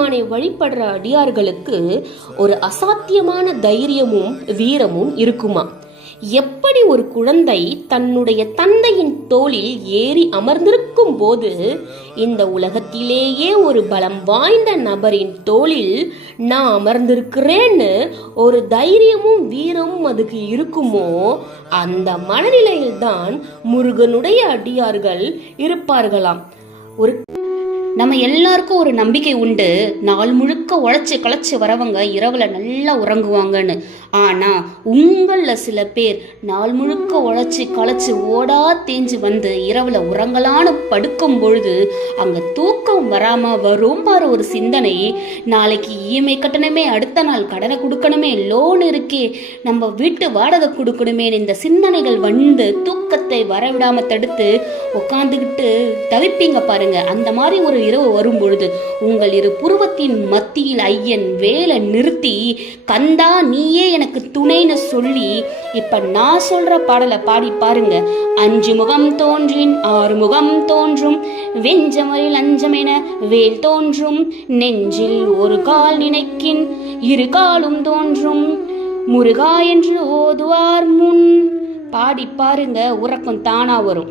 முருகப்பெருமானை வழிபடுற அடியார்களுக்கு ஒரு அசாத்தியமான தைரியமும் வீரமும் இருக்குமா? எப்படி ஒரு குழந்தை தன்னுடைய தந்தையின் தோளில் ஏறி அமர்ந்திருக்கும் போது இந்த உலகத்திலேயே ஒரு பலம் வாய்ந்த நபரின் தோளில் நான் அமர்ந்திருக்கிறேன்னு ஒரு தைரியமும் வீரமும் அதுக்கு இருக்குமோ, அந்த மனநிலையில்தான் முருகனுடைய அடியார்கள் இருப்பார்களாம். நம்ம எல்லாருக்கும் ஒரு நம்பிக்கை உண்டு, நாள் முழுக்க உழைச்சி களைச்சி வரவங்க இரவுல நல்லா உறங்குவாங்கன்னு. ஆனா உங்கள சில பேர் நாள் முழுக்க உழைச்சி களைச்சி ஓடா தேஞ்சு வந்து இரவுல உறங்கலான்னு படுக்கும் பொழுது அங்க தூக்கம் வராம வரும் பாரு ஒரு சிந்தனை. நாளைக்கு இஎம்ஐ கட்டணமே, அடுத்த நாள் கடனை கொடுக்கணுமே, லோன் இருக்கே, நம்ம வீட்டு வாடகை கொடுக்கணுமே, இந்த சிந்தனைகள் வந்து தூக்கத்தை வரவிடாம தடுத்து உட்காந்துக்கிட்டு தவிப்பீங்க பாருங்க. அந்த மாதிரி ஒரு இரவு வரும் பொழுது உங்கள் இரு புருவத்தின் மத்தியில் ஐயன் வேலை நிறுத்தி, கந்தா நீயே எனக்கு துணைன்னு சொல்லி இப்ப நான் சொல்ற பாடலை பாடி பாருங்க. 5 முகம் தோன்றின் 6 முகம் தோன்றும், வெஞ்சமரில் அஞ்சமென வேல் தோன்றும், நெஞ்சில் ஒரு கால் நினைக்கின் 2 காலும் தோன்றும், முருகா என்று ஓதுவார் முன். பாடி பாருங்க, உறக்கம் தானா வரும்.